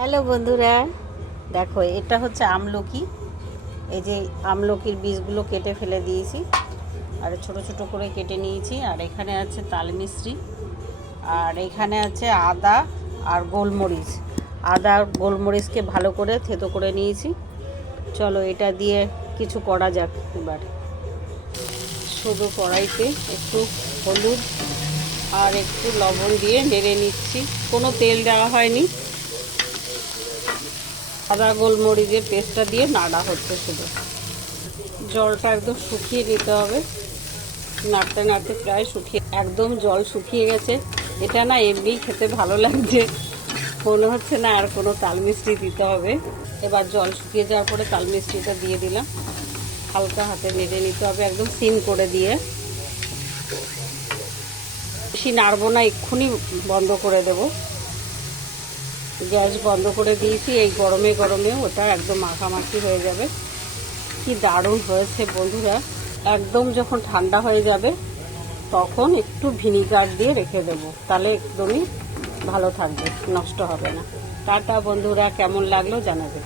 Hello বন্ধুরা, দেখো এটা হচ্ছে আমলকি। এই যে আমলকির বীজগুলো কেটে ফেলে দিয়েছি আর ছোট ছোট করে কেটে নিয়েছি। আর এখানে আছে তালমিশ্রি, আর এখানে আছে আদা আর গোলমরিচ। আদা আর গোলমরিচকে ভালো করে থেতো করে নিয়েছি। চলো এটা দিয়ে কিছু করা যাক। এবার শুধু কড়াইতে একটু হলুদ আর একটু লবণ দিয়ে নেড়ে নিচ্ছি, কোনো তেল দেওয়া হয়নি। আদা গোলমরিচের পেস্টটা দিয়ে নাড়া হচ্ছে শুধু। জলটা একদম শুকিয়ে নিতে হবে, নাড়তে নাড়তে প্রায় শুকিয়ে একদম জল শুকিয়ে গেছে। এটা না এমনি খেতে ভালো লাগছে, মনে হচ্ছে না আর কোনো তাল মিষ্টি দিতে হবে। এবার জল শুকিয়ে যাওয়ার পরে তাল মিষ্টিটা দিয়ে দিলাম। হালকা হাতে নেড়ে নিতে হবে, একদম সিম করে দিয়ে। বেশি নাড়বো না, এক্ষুনি বন্ধ করে দেব। গ্যাস বন্ধ করে দিয়েছি। এই গরমে গরমে ওটা একদম মাখামাখি হয়ে যাবে। কি দারুণ হয়েছে বন্ধুরা। একদম যখন ঠান্ডা হয়ে যাবে তখন একটু ভিনিগার দিয়ে রেখে দেব, তাহলে একদমই ভালো থাকবে, নষ্ট হবে না। টাটা বন্ধুরা, কেমন লাগলো জানাবে।